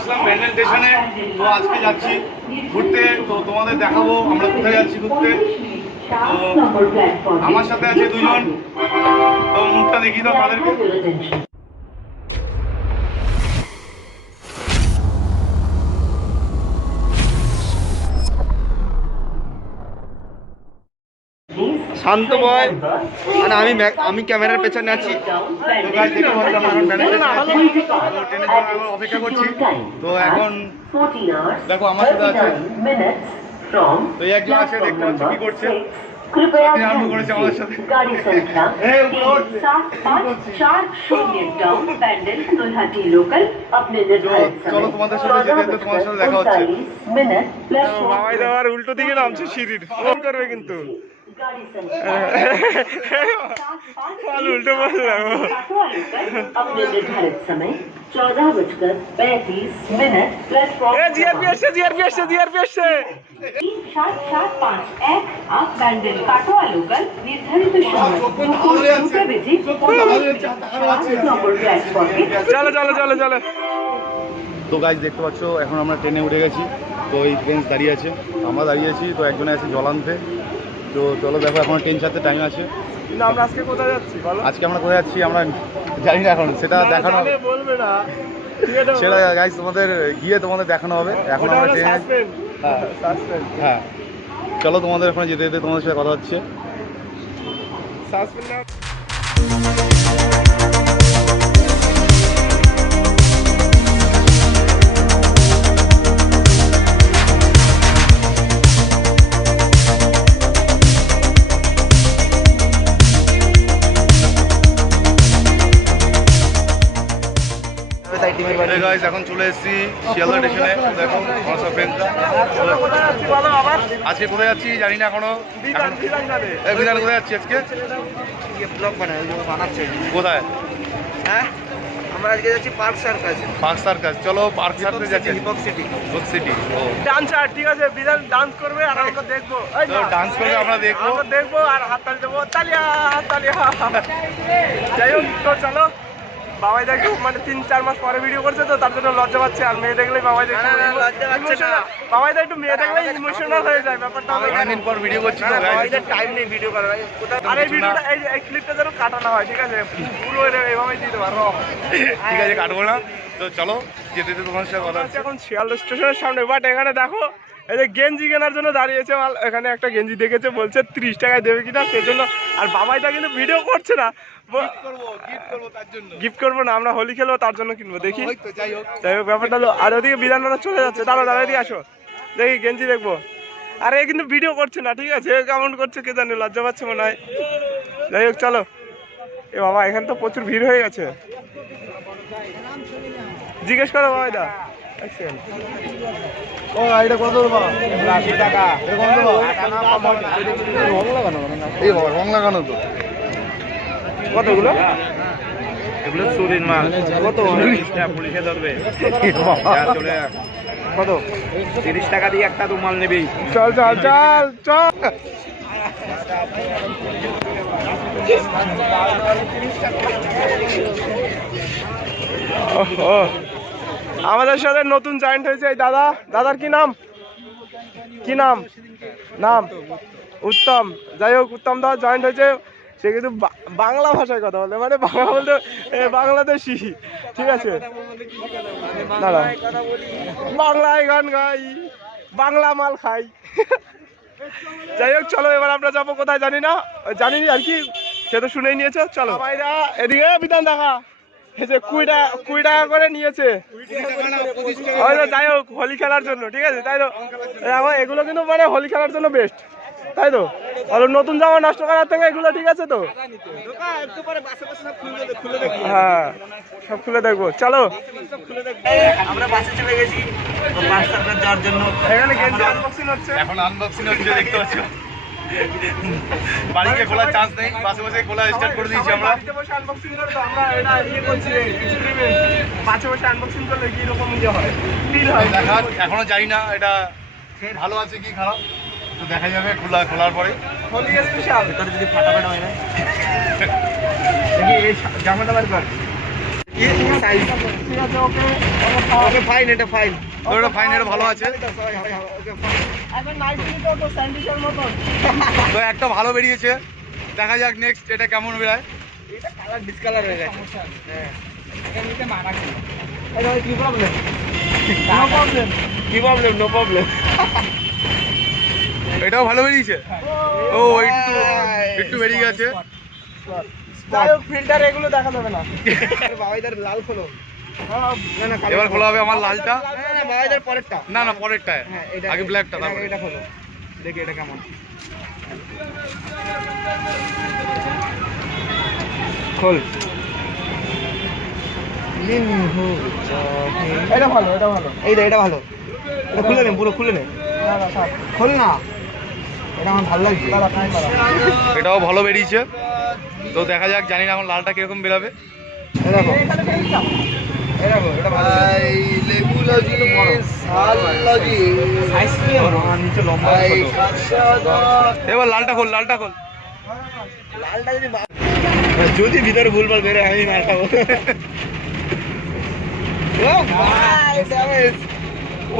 আসলাম ব্যান্ডেল স্টেশনে। তো আজকে যাচ্ছি ঘুরতে, তো তোমাদের দেখাবো আমরা কোথায় যাচ্ছি ঘুরতে। তো আমার সাথে আছে দুজন, তো মুখটা দেখিয়ে দাও তাদেরকে। শান্ত বয়, মানে আমি ক্যামেরার পেছনে আছি। তো গাইস দেখতে পাচ্ছ আমরা এখন ব্যান্ডেল ট্রেনের জন্য অপেক্ষা করছি। তো এখন দেখো আমার সাথে আছে, তো এই একজন আছে, দেখতে পাচ্ছ কি করছে, আরম্ভ করেছে আমাদের সাথে। চলো তোমাদের সাথে যেতে, তোমাদের সাথে দেখা হচ্ছে। বাবাই দেওয়ার উল্টো দিকে নামছে সিঁড়ির, ফোন করবে কিন্তু উল্টো বললাম। अपने निर्धारित समय 14:35 জিআরপি 7:751 आप बैंडल काटोया लोकल निर्धारित समय দুপুর 2টা বেজে 15 নম্বর প্ল্যাটফর্মে। চলো চলো চলো চলো। তো গাইস দেখতে পাচ্ছ এখন আমরা ট্রেনে উঠে গেছি। তো এই ট্রেন দাঁড়িয়ে আছে, আমরা দাঁড়িয়ে আছি। তো একজনে আছে জল আনতে। তো চলো দেখো এখন ট্রেন ছাড়তে টাইম আছে। কিন্তু আমরা আজকে কোথায় যাচ্ছি বলো? আজকে আমরা কোথায় যাচ্ছি আমরা জানি না, এখন সেটা দেখানো হবে, বলবে না, সেটা গাইস তোমাদের গিয়ে তোমাদের দেখানো হবে। এখন আমরা ট্রেনে, হ্যাঁ চলো তোমাদের ওখানে যেতে যেতে তোমাদের সাথে কথা হচ্ছে। এখন চলে এসেছি শিয়ালদা স্টেশনে। দেখো আমার সব ফ্রেন্ডরা। আজকে কোথায় যাচ্ছি জানি না এখনো। বিধান কোথায় যাচ্ছি আজকে? কোথায়? হ্যাঁ আমরা আজকে যাচ্ছি পার্ক সার্কাস। পার্ক সার্কাস, চলো পার্ক সার্কাস যাচ্ছি। হিপক সিটি। ও ডান্স, আর ঠিক আছে, বিধান ডান্স করবে আর আমরা দেখবো। ডান্স করবে, আমরা দেখবো আর হাততালি দেবো, তালিয়া তালিয়া। যাই হোক, তো চলো। বাবাই দেখো মানে 3-4 মাস পরে ভিডিও করছে, তো তার জন্য লজ্জা পাচ্ছে। আর মেয়ে দেখলেই বাবাই দেখো লজ্জা পাচ্ছে না। বাবাই একটু মেয়ে দেখলেই ইমোশনাল হয়ে যায় ব্যাপারটা। অনেকদিন পর ভিডিও করছি তো বাবাইদের টাইম নেই ভিডিও করার। আর এই ভিডিওটা এই ক্লিপটা যেন কাটানো হয়, ঠিক আছে? পুরো এইভাবেই দিতে পারো, ঠিক আছে? কাটবো না। তো চলো যেতে যেতে তোমার সাথে কথা হচ্ছে। এখন শিয়ালদা স্টেশনের সামনে, বাট এখানে দেখো এই যে গেঞ্জি কেনার জন্য দাঁড়িয়েছে। এখানে একটা গেঞ্জি দেখেছে, বলছে 30 টাকায় দেবে কিনা সেজন্য। আর বাবাইটা কিন্তু ভিডিও করছে না, গিফট করবো না, আমরা হোলি খেলবো তার জন্য কিনবো। দেখি যাই হোক ব্যাপারটা হলো। আর ওদিকে বিধানমালা চলে যাচ্ছে, দাঁড়া দিয়ে আসো, দেখি গেঞ্জি দেখবো। আর এ কিন্তু ভিডিও করছে না, ঠিক আছে? কেমন করছে কে জানে, লজ্জা পাচ্ছে মনে হয়। যাই হোক চলো। এ বাবা এখানে তো প্রচুর ভিড় হয়ে গেছে, জিজ্ঞেস করো বাবাইদা। ও এটা কত দেবো? 80 টাকা। এই বাবা রং লাগানো তো কতগুলো? এগুলো চুরির মাল। কত? পুলিশে ধরবে। কত? 30 টাকা দিয়ে একটা রুমাল নেবেই। চল চল চল চল। আমাদের সাথে নতুন জয়েন্ট হয়েছে এই দাদা। দাদার কি নাম? কি নাম? নাম উত্তম। যাই হোক, উত্তম দা জয়েন্ট হয়েছে। সে কিন্তু বাংলা ভাষায় কথা বলে, মানে বাংলা বলতে বাংলাদেশি, ঠিক আছে? দাদা বাংলায় গান গাই, বাংলা মাল খাই। যাই হোক চলো, এবার আমরা যাবো কোথায় জানি না, জানিনি আর কি, সে তো শুনেই নিয়েছো। চলো ভাইরা এদিকে বিধান দেখা, এই যে 20 টাকা করে নিয়েছে। যাই হোক হোলি খেলার জন্য, ঠিক আছে? তাই তো এগুলো কিন্তু মানে হোলি খেলার জন্য বেস্ট, তাই তো? আর নতুন জামা নষ্ট করার থেকে এগুলো ঠিক আছে তো? হ্যাঁ সব খুলে দেখবো, চলো। আমরা বাসে চলে গেছি যাওয়ার জন্য। এখানে গেঞ্জি আনবক্সিং হচ্ছে, এখন আনবক্সিং হচ্ছে, দেখতে পাচ্ছ। বাড়িতে খোলার চান্স নেই, বাসে বসে খোলা স্টার্ট করে দিয়েছি আমরা। বাড়িতে বসে আনবক্সিং করে তো আমরা এটা ইয়ে করছি, বাসে বসে আনবক্সিং করলে কি রকম ইয়ে হয়, ফিল হয়। দেখা এখনো জানি না এটা ভালো আছে কি খারাপ, তো দেখা যাবে খোলার পরে। হোলি স্পেশাল, ভিতরে যদি ফাটাফাটা হয় না দেখি এই জামাটা বার কর। কি সাইজ ঠিক আছে ওকে ওকে ফাইন, এটা ফাইন, তোর এটা ফাইন, এটা ভালো আছে। এখন নাইট তো তো স্যান্ডউইচের মতো তো একটা ভালো বেরিয়েছে, দেখা যাক নেক্সট এটা কেমন বেরায়। এটা কালার ডিসকালার হয়ে গেছে হ্যাঁ এটা নিতে মানা কি এটা কি প্রবলেম নো প্রবলেম কি প্রবলেম নো প্রবলেম এটাও ভালো বেরিয়েছে। ও একটু একটু বেরিয়ে গেছে। যাই হোক ফিল্টার এগুলো দেখা যাবে না বাবাইদার লাল খোলো। না না এবার খোলা হবে আমার লালটা। না বাবাইদের পরেরটা না না পরেরটায়, হ্যাঁ এটা আগে ব্ল্যাকটা, তারপরে এটা খোলো দেখি এটা কেমন খোল এটা ভালো এটা ভালো এটা ভালো এটা খুলে নে পুরো খুলে নে না না থাক খোল না এটা আমার ভালো লাগছে দাদা কাই দাদা এটাও ভালো বেরিয়েছে। তো দেখা যাক, জানি না এখন লালটা কিরকম বেরাবে। এই দেখো এই দেখো এটা ভালো এই লেবুলজি সাললজি আইসক্রিম আর নিচে লম্বা ছোট এবার লালটা খোল, লালটা খোল। লালটা যদি ভিতরে ভুলভাল বেরোয় আমি মার খাবো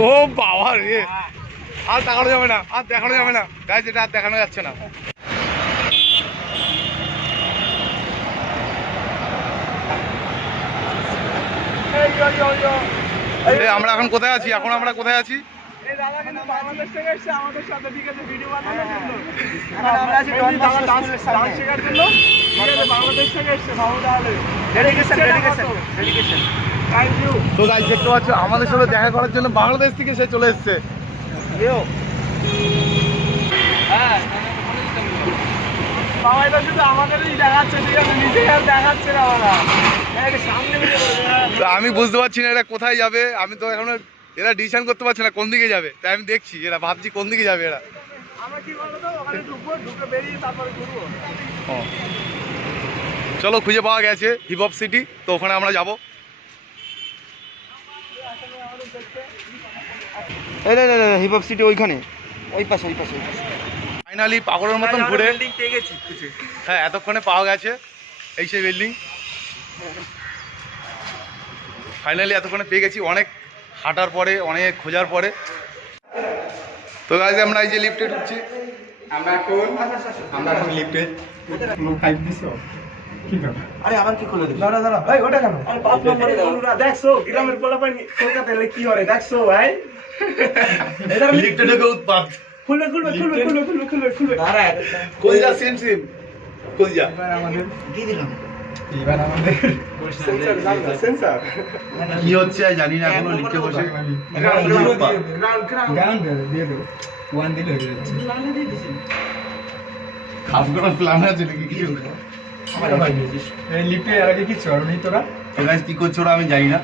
ও বাবা রে, আর দেখানো যাবে না, আর দেখানো যাবে না গাইস, এটা আর দেখানো যাচ্ছে না। আমরা এখন কোথায় আছি? এখন আমরা কোথায় আছি? এই দাদা কিন্তু বাংলাদেশ থেকে এসেছে আমাদের সাথে, ঠিক আছে, ভিডিও বানানোর জন্য। এখন আমরা আছি ডন বস্কো স্কুলের সামনে ডান্স শেখার জন্য, ঠিক আছে, বাংলাদেশ থেকে এসেছে Mahmud Ali. Dedication thank you. তো গাইস দেখতে পাচ্ছ আমাদের সাথে দেখা করার জন্য বাংলাদেশ থেকে সে চলে এসেছে। বাবা এটা শুধু আমাদেরই দেখাচ্ছে, ঠিক আছে, নিজে আর দেখাচ্ছে না বাবা, সামনে তো আমি বুঝতে পারছি না এটা কোথায় যাবে। আমি তো এখন এরা ডিসিশন করতে পারছে না কোন দিকে যাবে, তাই আমি দেখছি এরা ভাবছি কোন দিকে যাবে এরা। আমরা কি বলতো ওখানে ঢুকবো, ঢুকে বেরিয়ে তারপরে ঘুরবো। চলো, খুঁজে পাওয়া গেছে হিপ হপ সিটি, তো ওখানে আমরা যাব। এই না না না হিপ হপ সিটি ওইখানে, ওই পাশে ওই পাশে। ফাইনালি পাগলের মতন ঘুরে, বিল্ডিং পেয়ে গেছি কিছু। হ্যাঁ এতক্ষণে পাওয়া গেছে এই সেই বিল্ডিং। ফাইনালি এতক্ষণে পেয়ে গেছি, অনেক হাঁটার পরে, অনেক খোঁজার পরে। তো গাইস আমরা এই যে লিফটে ঢুকছি, আমরা এখন লিফটে। আরে আবার কি খুলে দিল? দাঁড়া দাঁড়া ভাই, ওটা কেন? আরে 5 নম্বরে দাও। দেখছো গ্রামের পোলাপান কলকাতায় এলে কি হয়, দেখছো ভাই? এটা লিফটে ঢুকে উৎপাত। খুলবে খুলবে খুলবে খুলবে খুলবে খুলবে খুলবে। দাঁড়া কলজা সিম সিম কলজা এবার আমাদের কি দিলাম? এবার আমাদের সেন্সর জানলা, সেন্সর কি হচ্ছে জানি না, এখনো লিফটে বসে গ্রাউন্ড দিয়ে দাও। 1 দিলে হয়ে যাচ্ছে। খাস করার প্ল্যান আছে নাকি কি? এই লিফটে এর আগে কি চড়নি তোরা? তো গাইস কি করছে ওরা আমি জানি না,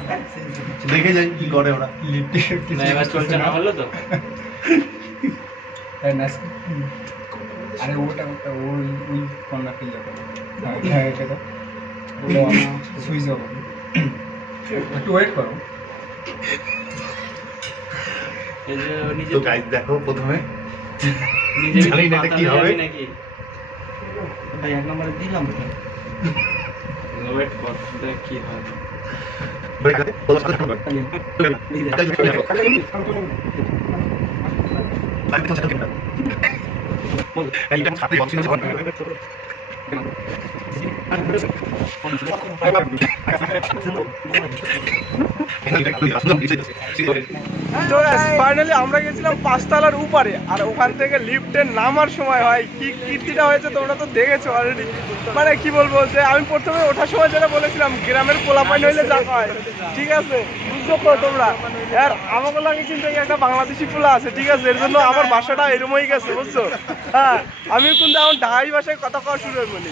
দেখে যাই কি করে ওরা। লিফটে কিছু এবার চলছে না, হলো তো? আরে ওটা ওটা ওই ওই কর্নারটা যাবে। হ্যাঁ এটা বলো আমার সুইচ অফ। একটু ওয়েট করো। এই যে নিজে তো গাইস দেখো প্রথমে জানি না এটা কি হবে নাকি। ভাই 1 নম্বরে দিলাম তো। ওয়েট কর, দেখ কি হয়। ফাইনালি আমরা গেছিলাম 5 তলার উপরে, আর ওখান থেকে লিফটে নামার সময় হয় কি কীর্তিটা হয়েছে তোমরা তো দেখেছো অলরেডি। মানে কি বলবো, যে আমি প্রথমে ওঠার সময় যেটা বলেছিলাম গ্রামের পোলাপাইন হইলে যা হয়, ঠিক আছে, বুঝছো তো তোমরা। আর আমাকে লাগে কিন্তু এই একটা বাংলাদেশি পোলা আছে, ঠিক আছে, এর জন্য আমার ভাষাটা এরমই গেছে, বুঝছো। হ্যাঁ আমি কিন্তু এখন ঢাকাই ভাষায় কথা কওয়া শুরু হয়ে বলি।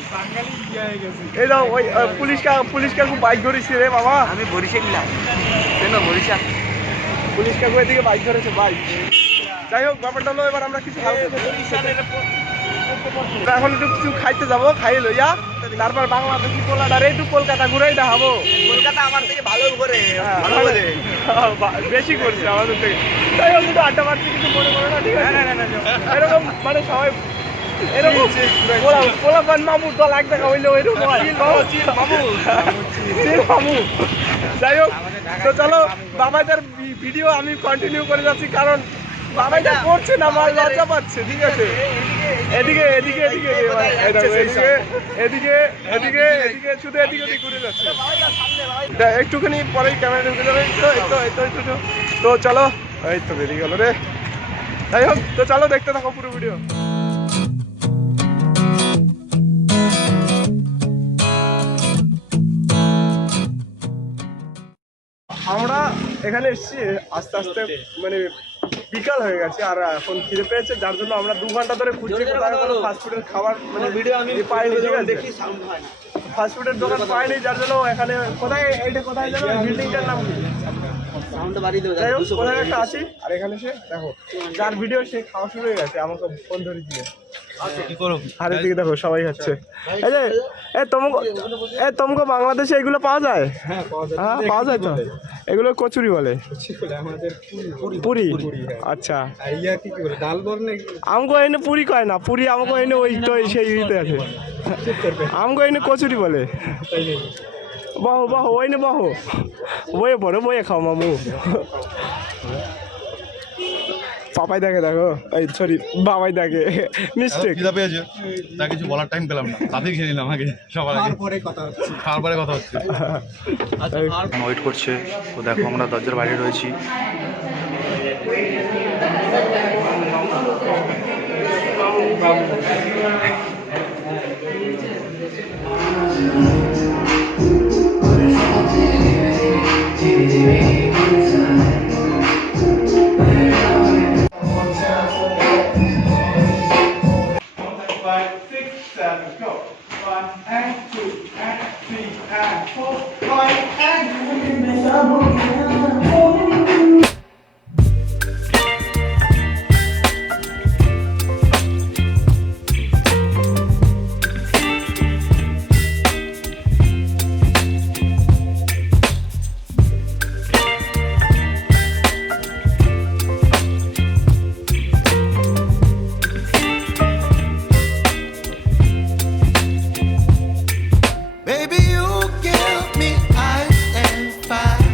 এই দাও ওই পুলিশ কাকু বাইক ধরেছি রে বাবা। আমি বরিশাল নিলাম, বরিশাল পুলিশ কাকু এদিকে বাইক ধরেছে বাইক। যাই হোক ব্যাপারটা হলো, এবার আমরা কিছু এখন একটু কিছু খাইতে যাবো, খাই লইয়া তারপর বাংলাদেশি পোলাটার একটু কলকাতা ঘুরেই দেখাবো। কলকাতা আমার থেকে ভালো করে, বেশি করছে আমাদের থেকে। যাই হোক একটু আড্ডা মারছি, কিছু মনে করো না, ঠিক আছে? এরকম মানে সবাই এরকম পোলাপান মামুর দল এক দেখা হইলে ওইরকম হয়। চিল মামু। যাই হোক, তো চলো বাবাইদার ভিডিও আমি কন্টিনিউ করে যাচ্ছি, কারণ বাবাইদা করছে না, আমার লজ্জা পাচ্ছে। ঠিক আছে, এদিকে এদিকে এদিকে এদিকে এদিকে এদিকে এদিকে শুধু এদিকে ওদিকে ঘুরে যাচ্ছে। একটুখানি পরেই ক্যামেরা ঢুকে যাবে। তো চলো, এই তো বেরিয়ে গেল রে। যাই হোক, তো চলো দেখতে থাকো পুরো ভিডিও। আমরা এখানে এসেছি আস্তে আস্তে, মানে বিকাল হয়ে গেছে আর এখন খিদে পেয়েছে, যার জন্য আমরা 2 ঘন্টা ধরে খুঁজছি কোথায় কোনো ফাস্টফুডের খাবার মানে ভিডিও আমি পাইনি। ঠিক আছে, ফাস্টফুডের দোকান পাইনি, যার জন্য এখানে কোথায়, এইটা কোথায় জানো বিল্ডিংটার নাম কি? যাই হোক, কোথায় একটা আছি। আর এখানে সে দেখো যার ভিডিও সে খাওয়া শুরু হয়ে গেছে, আমাকে ফোন ধরে দিয়ে। আর এদিকে দেখো সবাই খাচ্ছে। এই যে তোমাকে বাংলাদেশে এগুলো পাওয়া যায়? হ্যাঁ পাওয়া যায় তো। এগুলো কচুরি বলে, পুরি। আচ্ছা, আমাকে এনে পুরি কয় না, পুরি আমাকে এনে ওই তো সেই ইতে আছে, আমাকে এনে কচুরি বলে। বাহো বাহো, ওই নে বাহো, বয়ে পড়ো, বয়ে খাও মামু। পাপাই দেখে, দেখো এই সরি বাবাই দেখে, মিস্টেক। খিদা পেয়েছে, তা কিছু বলার টাইম পেলাম না, তাদের খেয়ে নিলাম আগে, সবার আগে খাওয়ার পরে কথা হচ্ছে। ওয়েট করছে, তো দেখো আমরা দরজার বাইরে রয়েছি। Baby, you give me ice and fire.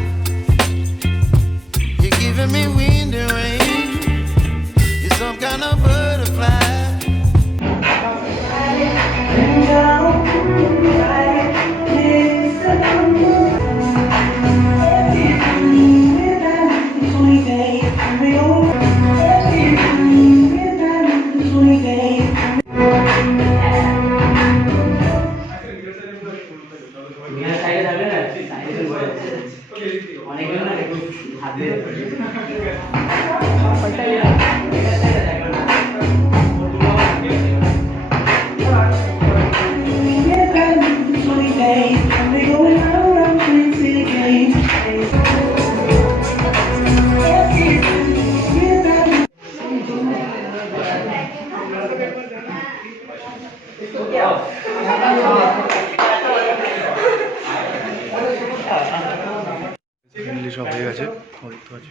You're giving me wind and rain. You're some kind of butterfly. সব হয়ে গেছে, দেখতে পাচ্ছি।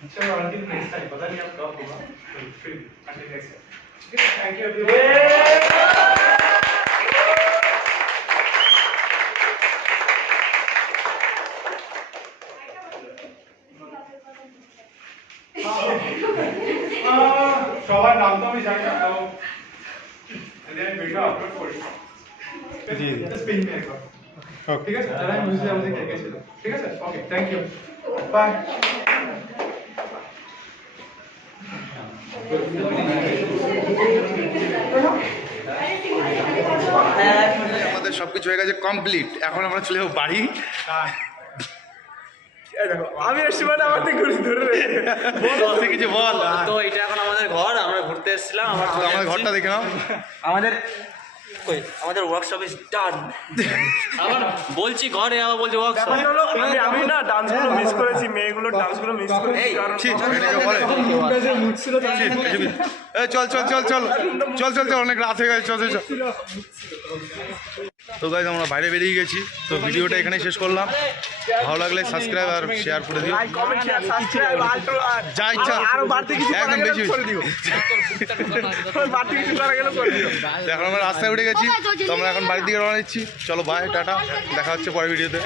সবার নাম তো আমি জানি না, তো ভিডিও আপলোড করি। ঠিক আছে, তারা আমি বুঝতে আমাদের কে কে ছিল। ঠিক আছে, ওকে, থ্যাংক ইউ, বাই। আমাদের সবকিছু হয়ে গেছে কমপ্লিট, এখন আমরা চলে যাবো বাড়ি। আমি এসছি মানে আমাদের ঘুরে ধরে কিছু বল। তো এটা এখন আমাদের ঘর, আমরা ঘুরতে এসেছিলাম। আমাদের ঘরটা দেখে নাও। আমাদের ওয়ার্কশপ ইজ ডান। আবার বলছি ঘরে, আবার বলছি ওয়ার্কশপ। আমি না ডান্সগুলো মিস করেছি, মেয়েগুলোর ডান্সগুলো মিস করেছি। চল চল চল চল চল চল চল, অনেক রাত হয়ে গেছে, চল চল চল। তো গাইজ আমরা বাইরে বেরিয়ে গেছি, তো ভিডিওটা এখানে শেষ করলাম। ভালো লাগলে সাবস্ক্রাইব আর শেয়ার করে দিও, লাইক কমেন্ট শেয়ার সাবস্ক্রাইব যা ইচ্ছা আরো বাড়তি কিছু করা একদম গেলে বেশি করে দিও বাড়তি কিছু করা গেলে করে দিও। তো এখন আমরা রাস্তায় উঠে গেছি, তো আমরা এখন বাড়ির দিকে রওনা দিচ্ছি। চলো বাই, টাটা, দেখা হচ্ছে পরের ভিডিওতে।